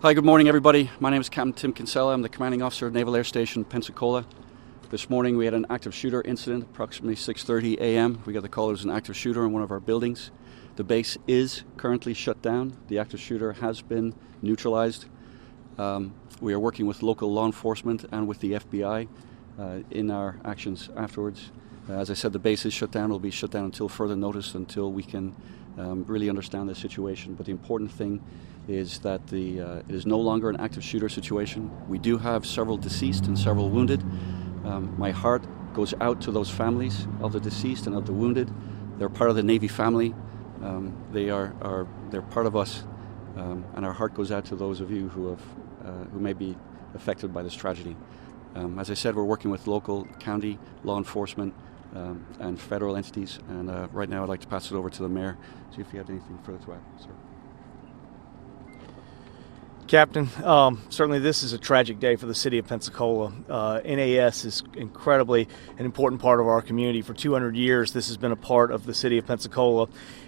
Hi, good morning, everybody. My name is Captain Tim Kinsella. I'm the commanding officer of Naval Air Station Pensacola. This morning we had an active shooter incident, approximately 6:30 a.m. We got the call there was an active shooter in one of our buildings. The base is currently shut down. The active shooter has been neutralized. We are working with local law enforcement and with the FBI in our actions afterwards. As I said, the base is shut down. It will be shut down until further notice, until we can really understand the situation. But the important thing is that it is no longer an active shooter situation. We do have several deceased and several wounded. My heart goes out to those families of the deceased and of the wounded. They're part of the Navy family. They're part of us, and our heart goes out to those of you who may be affected by this tragedy. As I said, we're working with local, county, law enforcement, and federal entities. And right now, I'd like to pass it over to the mayor. See if you have anything further to add, sir. Captain, certainly this is a tragic day for the city of Pensacola. NAS is incredibly an important part of our community. For 200 years, this has been a part of the city of Pensacola,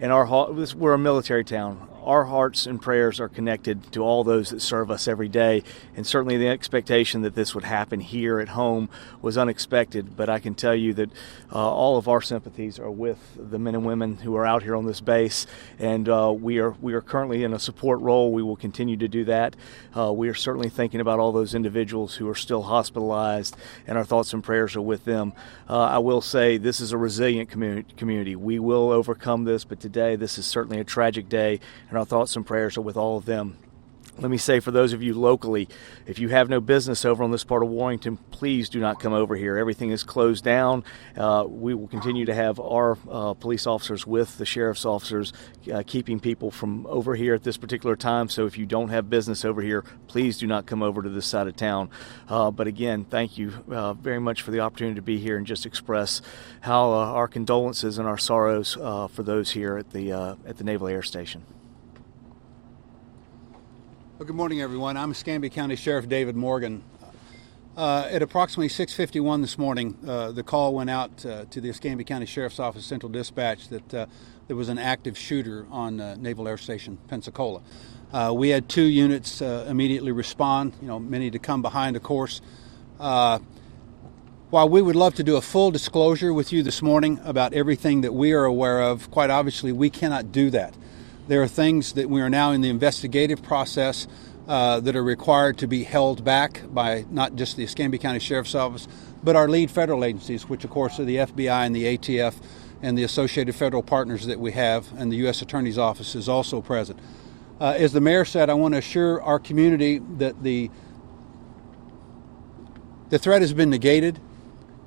and we're a military town. Our hearts and prayers are connected to all those that serve us every day, and certainly the expectation that this would happen here at home was unexpected, but I can tell you that all of our sympathies are with the men and women who are out here on this base, and we are currently in a support role. We will continue to do that. We are certainly thinking about all those individuals who are still hospitalized, and our thoughts and prayers are with them. I will say this is a resilient community. We will overcome this, but today this is certainly a tragic day, and our thoughts and prayers are with all of them. Let me say, for those of you locally, if you have no business over on this part of Warrington, please do not come over here. Everything is closed down. We will continue to have our police officers with the sheriff's officers keeping people from over here at this particular time. So if you don't have business over here, please do not come over to this side of town. But again, thank you very much for the opportunity to be here and just express how our condolences and our sorrows for those here at the Naval Air Station. Well, good morning, everyone. I'm Escambia County Sheriff David Morgan. At approximately 6:51 this morning, the call went out to the Escambia County Sheriff's Office Central Dispatch that there was an active shooter on Naval Air Station Pensacola. We had 2 units immediately respond, many to come behind, of course. While we would love to do a full disclosure with you this morning about everything that we are aware of, quite obviously we cannot do that. There are things that we are now in the investigative process that are required to be held back by not just the Escambia County Sheriff's Office, but our lead federal agencies, which of course are the FBI and the ATF and the associated federal partners that we have, and the U.S. Attorney's Office is also present. As the mayor said, I want to assure our community that the threat has been negated.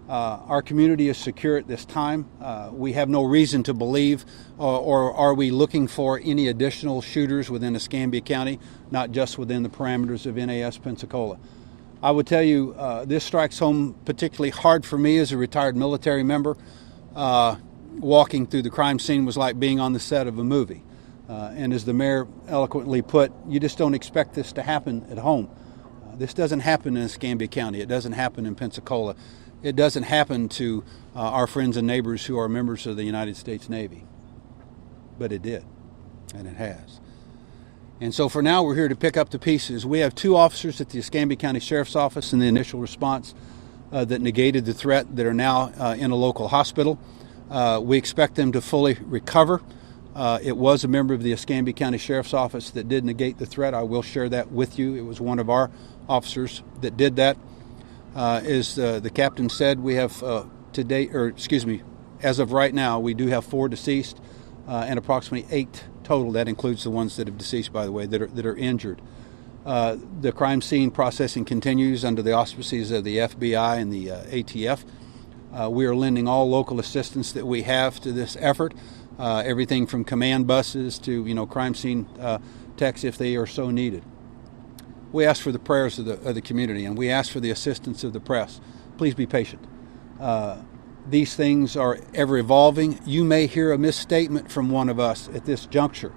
Our community is secure at this time. We have no reason to believe or are we looking for any additional shooters within Escambia County, not just within the parameters of NAS Pensacola. I would tell you this strikes home particularly hard for me as a retired military member. Walking through the crime scene was like being on the set of a movie. And as the mayor eloquently put, you just don't expect this to happen at home. This doesn't happen in Escambia County. It doesn't happen in Pensacola. It doesn't happen to our friends and neighbors who are members of the United States Navy. But it did, and it has. And so for now, we're here to pick up the pieces. We have 2 officers at the Escambia County Sheriff's Office in the initial response that negated the threat that are now in a local hospital. We expect them to fully recover. It was a member of the Escambia County Sheriff's Office that did negate the threat. I will share that with you. It was one of our officers that did that. As the captain said, we have as of right now, we do have 4 deceased and approximately 8 total. That includes the ones that have deceased, by the way, that are injured. The crime scene processing continues under the auspices of the FBI and the ATF. We are lending all local assistance that we have to this effort, everything from command buses to crime scene techs if they are so needed. We ask for the prayers of the community, and we ask for the assistance of the press. Please be patient. These things are ever evolving. You may hear a misstatement from one of us at this juncture.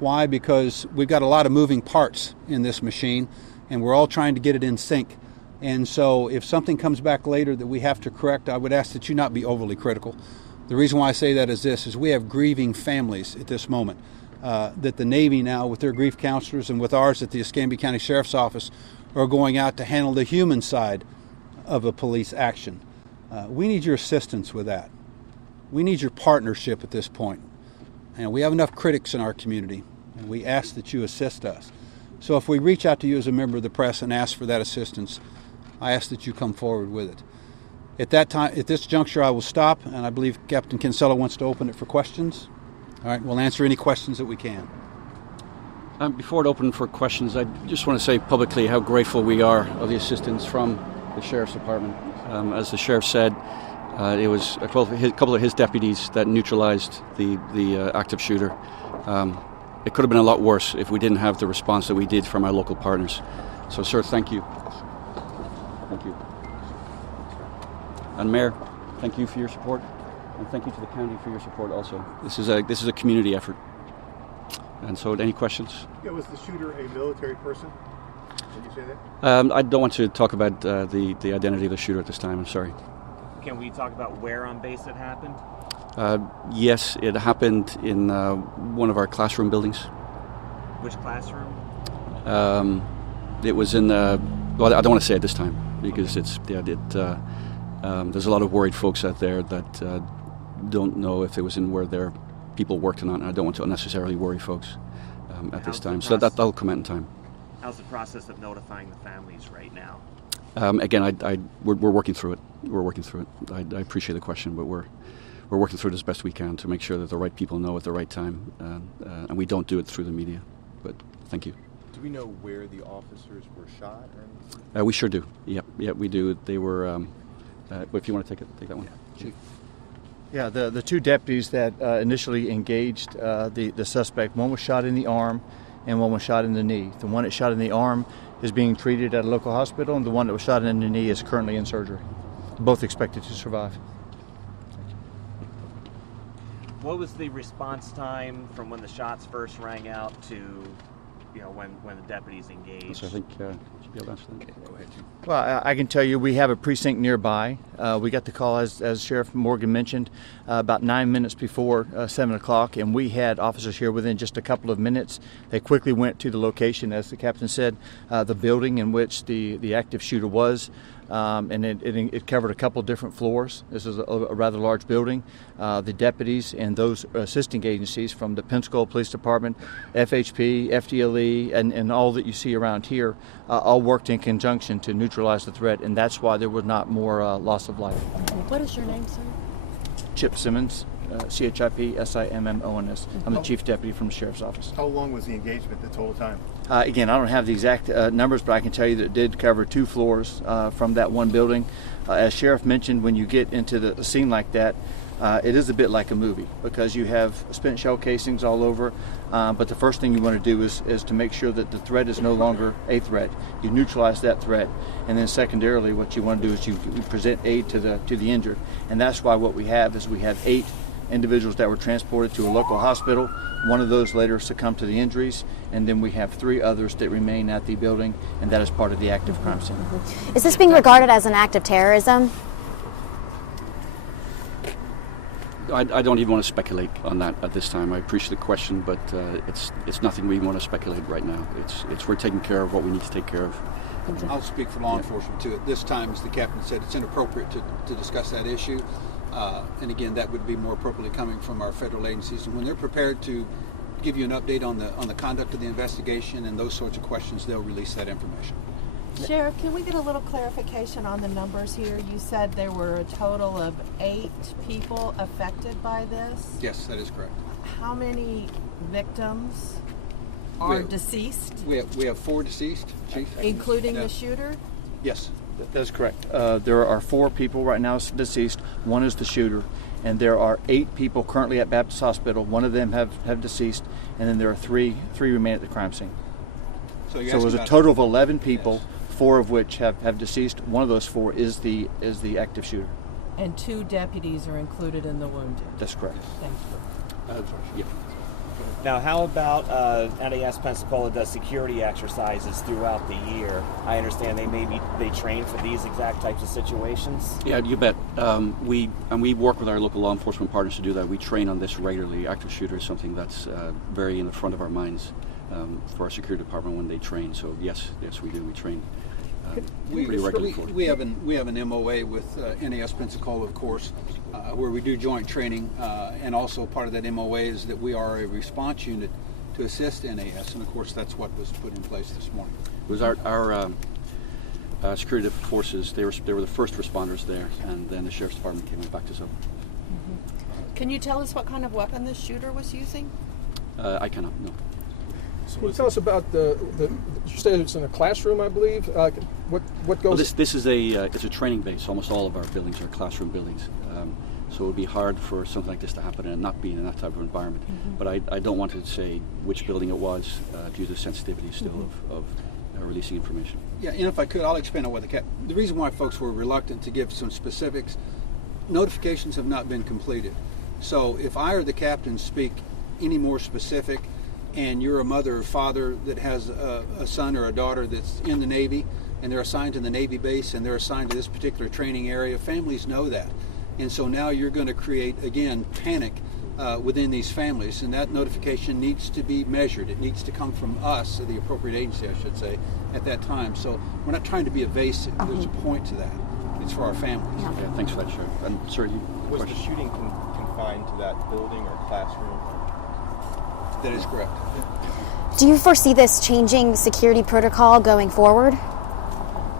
Why? Because we've got a lot of moving parts in this machine, and we're all trying to get it in sync. And so if something comes back later that we have to correct, I would ask that you not be overly critical. The reason why I say that is this, is we have grieving families at this moment. that the Navy now, with their grief counselors and with ours at the Escambia County Sheriff's Office, are going out to handle the human side of a police action. We need your assistance with that. We need your partnership at this point. And we have enough critics in our community, and we ask that you assist us. So if we reach out to you as a member of the press and ask for that assistance, I ask that you come forward with it. At that time, at this juncture, I will stop, and I believe Captain Kinsella wants to open it for questions. All right, we'll answer any questions that we can. Before it opens for questions, I just want to say publicly how grateful we are of the assistance from the Sheriff's Department. As the Sheriff said, it was a couple of his deputies that neutralized the active shooter. It could have been a lot worse if we didn't have the response that we did from our local partners. So, sir, thank you. Thank you. And Mayor, thank you for your support, and thank you to the county for your support also. This is a community effort. And so, any questions? Yeah, was the shooter a military person? Did you say that? I don't want to talk about the identity of the shooter at this time. I'm sorry. Can we talk about where on base it happened? Yes, it happened in one of our classroom buildings. Which classroom? It was in. Well, I don't want to say it this time because it's. There's a lot of worried folks out there that don't know if it was in where their people worked or not, and I don't want to unnecessarily worry folks at this time. So that'll come out in time. How's the process of notifying the families right now? Again, we're working through it. We're working through it. I appreciate the question, but we're working through it as best we can to make sure that the right people know at the right time, and we don't do it through the media. But thank you. Do we know where the officers were shot? Or we sure do. Yep, we do. They were. But if you want to take that one. Yeah, Chief. Yeah, the two deputies that initially engaged the suspect, one was shot in the arm and one was shot in the knee. The one that shot in the arm is being treated at a local hospital, and the one that was shot in the knee is currently in surgery. Both expected to survive. What was the response time from when the shots first rang out to, when the deputies engaged? So I think you'll be able to answer that. Go ahead, Chief. Well, I can tell you we have a precinct nearby. We got the call, as Sheriff Morgan mentioned, about 9 minutes before 7 o'clock, and we had officers here within just a couple of minutes. They quickly went to the location, as the captain said, the building in which the active shooter was. And it covered a couple of different floors. This is a rather large building. The deputies and those assisting agencies from the Pensacola Police Department, FHP, FDLE, and all that you see around here all worked in conjunction to neutralize the threat, and that's why there was not more loss of life. What is your name, sir? Chip Simmons, CHIP-SIMMONS. I'm the Chief Deputy from the Sheriff's Office. How long was the engagement the total time? Again, I don't have the exact numbers, but I can tell you that it did cover 2 floors from that one building. As Sheriff mentioned, when you get into the scene like that, it is a bit like a movie because you have spent shell casings all over, but the first thing you want to do is to make sure that the threat is no longer a threat. You neutralize that threat, and then secondarily what you want to do is you present aid to the injured, and that's why what we have is we have 8 individuals that were transported to a local hospital. One of those later succumbed to the injuries, and then we have 3 others that remain at the building, and that is part of the active crime scene. Is this being regarded as an act of terrorism? I don't even want to speculate on that at this time. I appreciate the question, but it's nothing we want to speculate right now. It's we're taking care of what we need to take care of. I'll speak for law enforcement too. At this time, as the captain said, it's inappropriate to discuss that issue. And again, that would be more appropriately coming from our federal agencies. And when they're prepared to give you an update on the conduct of the investigation and those sorts of questions, they'll release that information. Sheriff, can we get a little clarification on the numbers here? You said there were a total of 8 people affected by this? Yes, that is correct. How many victims are deceased? We have 4 deceased, Chief. Including the shooter? Yes. That's correct. There are 4 people right now deceased. One is the shooter, and there are 8 people currently at Baptist Hospital. One of them have deceased, and then there are 3 remain at the crime scene. So it was a total of 11 people, 4 of which have deceased. One of those 4 is the active shooter. And 2 deputies are included in the wounded? That's correct. Thank you. Yeah. Now, how about NAS Pensacola does security exercises throughout the year? I understand they train for these exact types of situations. Yeah, you bet. We work with our local law enforcement partners to do that. We train on this regularly. Active shooter is something that's very in the front of our minds for our security department when they train. So yes, we do. We train pretty regularly for it. We have an MOA with NAS Pensacola, of course, where we do joint training, and also part of that MOA is that we are a response unit to assist NAS, and of course that's what was put in place this morning. It was our security forces. They were the first responders there, and then the sheriff's department came and backed us up. Can you tell us what kind of weapon this shooter was using? I cannot, no. Can you tell us about you said it's in a classroom, I believe. What goes? Well, this is it's a training base. Almost all of our buildings are classroom buildings, so it would be hard for something like this to happen and not being in that type of environment. But I don't want to say which building it was due to the sensitivity still of releasing information. Yeah, and if I could, I'll expand on what the reason why folks were reluctant to give some specifics. Notifications have not been completed, so if I or the captain speak any more specific, and you're a mother or father that has a son or a daughter that's in the Navy, and they're assigned to the Navy base, and they're assigned to this particular training area, families know that. And so now you're going to create, again, panic within these families, and that notification needs to be measured. It needs to come from us, or the appropriate agency, I should say, at that time. So we're not trying to be evasive. There's a point to that. It's for our families. Yeah, thanks for that, Sheriff. And sir, Was the shooting confined to that building or classroom? That is correct. Do you foresee this changing security protocol going forward?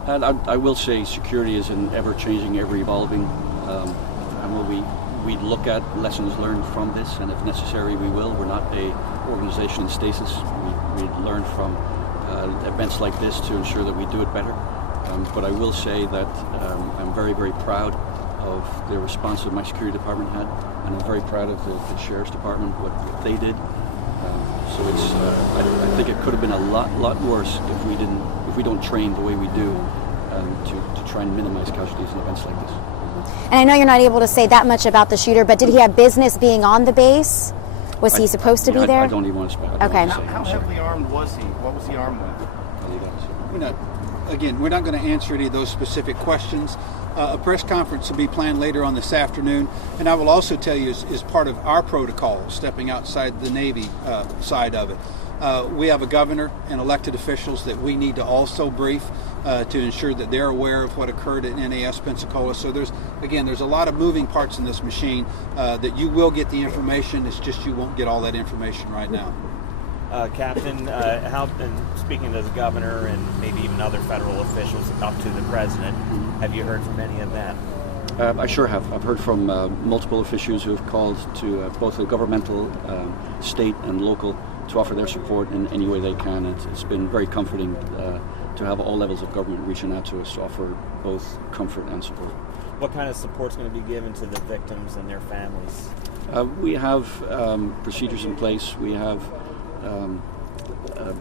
And I will say security is an ever-changing, ever-evolving, and we look at lessons learned from this, and if necessary we will. We're not a organization in stasis. We learn from events like this to ensure that we do it better. But I will say that I'm very, very proud of the response that my security department had, and I'm very proud of the sheriff's department, what they did. So it's I think it could have been a lot worse if we don't train the way we do to try and minimize casualties in events like this. And I know you're not able to say that much about the shooter, but did he have business being on the base? Was he supposed to be there? I don't even want to speak. Okay. How heavily armed was he? What was he armed with? We're not going to answer any of those specific questions. A press conference will be planned later on this afternoon, and I will also tell you, as part of our protocol, stepping outside the Navy side of it, we have a governor and elected officials that we need to also brief to ensure that they're aware of what occurred at NAS Pensacola. So there's a lot of moving parts in this machine that you will get the information. It's just you won't get all that information right now. Captain, and speaking to the governor and maybe even other federal officials up to the president, have you heard from any of that? I sure have. I've heard from multiple officials who have called to both the governmental, state and local to offer their support in any way they can. It's been very comforting to have all levels of government reaching out to us to offer both comfort and support. What kind of support is going to be given to the victims and their families? We have procedures in place. We have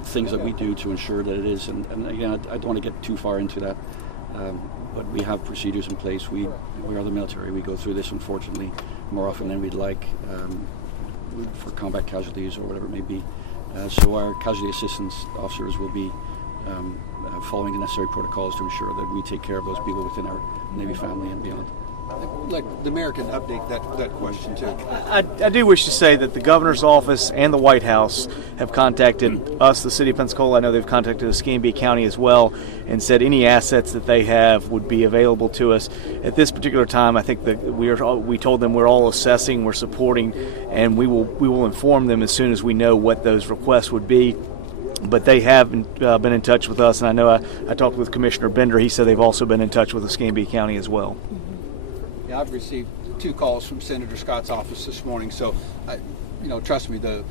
things that we do to ensure that it is, and again, I don't want to get too far into that, but we have procedures in place. We are the military. We go through this, unfortunately, more often than we'd like for combat casualties or whatever it may be. So our casualty assistance officers will be following the necessary protocols to ensure that we take care of those people within our Navy family and beyond. Like the mayor can update that question too. I do wish to say that the governor's office and the White House have contacted us, the city of Pensacola. I know they've contacted Escambia County as well, and said any assets that they have would be available to us. At this particular time, I think that we told them we're all assessing, we're supporting, and we will inform them as soon as we know what those requests would be. But they have been in touch with us, and I know I talked with Commissioner Bender. He said they've also been in touch with Escambia County as well. Yeah, I've received 2 calls from Senator Scott's office this morning, so trust me, the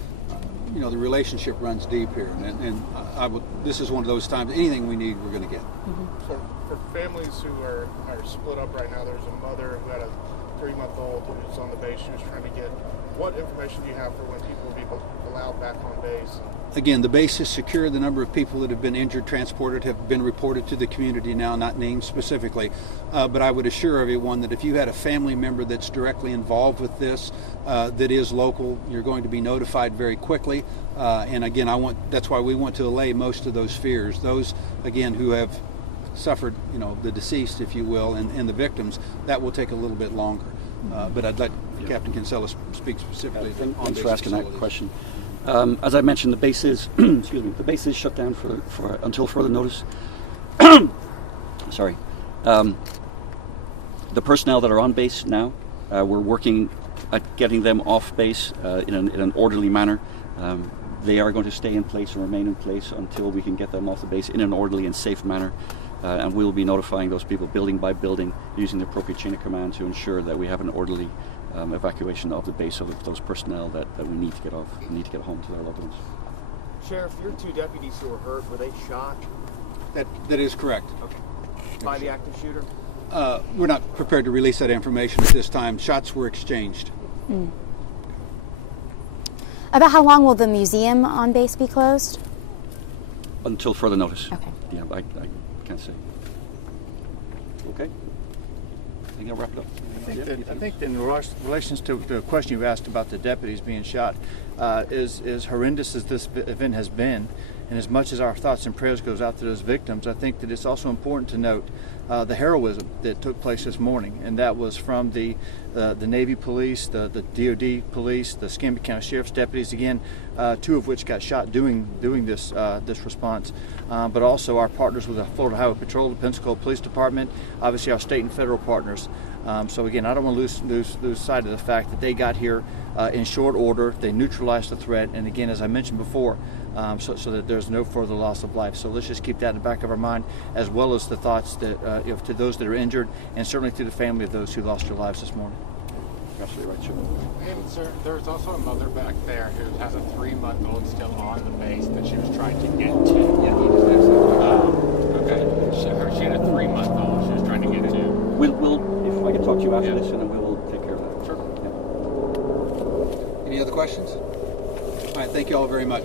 relationship runs deep here, and this is one of those times. Anything we need, we're going to get. So for families who are split up right now, there's a mother who had a 3-month-old who's on the base. She was trying to get. What information do you have for when people will be allowed back on base? Again, the base is secure. The number of people that have been injured, transported, have been reported to the community now, not named specifically. But I would assure everyone that if you had a family member that's directly involved with this, that is local, you're going to be notified very quickly. And again, that's why we want to allay most of those fears. Those, again, who have suffered, the deceased, if you will, and the victims, that will take a little bit longer. But I'd let Captain Kinsella speak specifically on Thanks base for asking that facilities. question. As I mentioned, the base is excuse me, the base is shut down for until further notice. Sorry. The personnel that are on base now, we're working at getting them off base in an orderly manner. They are going to stay in place and remain in place until we can get them off the base in an orderly and safe manner. And we'll be notifying those people building by building using the appropriate chain of command to ensure that we have an orderly evacuation of the base of those personnel that we need to get off, need to get home to their loved ones. Sheriff, your 2 deputies who were hurt, were they shot? That is correct. Okay. By the active shooter? We're not prepared to release that information at this time. Shots were exchanged. About how long will the museum on base be closed? Until further notice. Okay. Yeah, I can't say. Okay. I think I'll wrap it up. I think in relations to the question you asked about the deputies being shot, as horrendous as this event has been, and as much as our thoughts and prayers goes out to those victims, I think that it's also important to note the heroism that took place this morning, and that was from the Navy police, the DOD police, the Escambia County Sheriff's deputies, again, 2 of which got shot doing this response, but also our partners with the Florida Highway Patrol, the Pensacola Police Department, obviously our state and federal partners. So again, I don't want to lose sight of the fact that they got here in short order. They neutralized the threat, and again, as I mentioned before, so that there's no further loss of life. So let's just keep that in the back of our mind, as well as the thoughts that to those that are injured, and certainly to the family of those who lost their lives this morning. Absolutely right, sure. And sir, there's also a mother back there who has a 3-month-old still on the base that she was trying to get to. Okay. She had a 3-month-old she was trying to get to. We'll if I can talk to you after this, and then we'll take care of that. Sure. Yeah. Any other questions? All right, thank you all very much.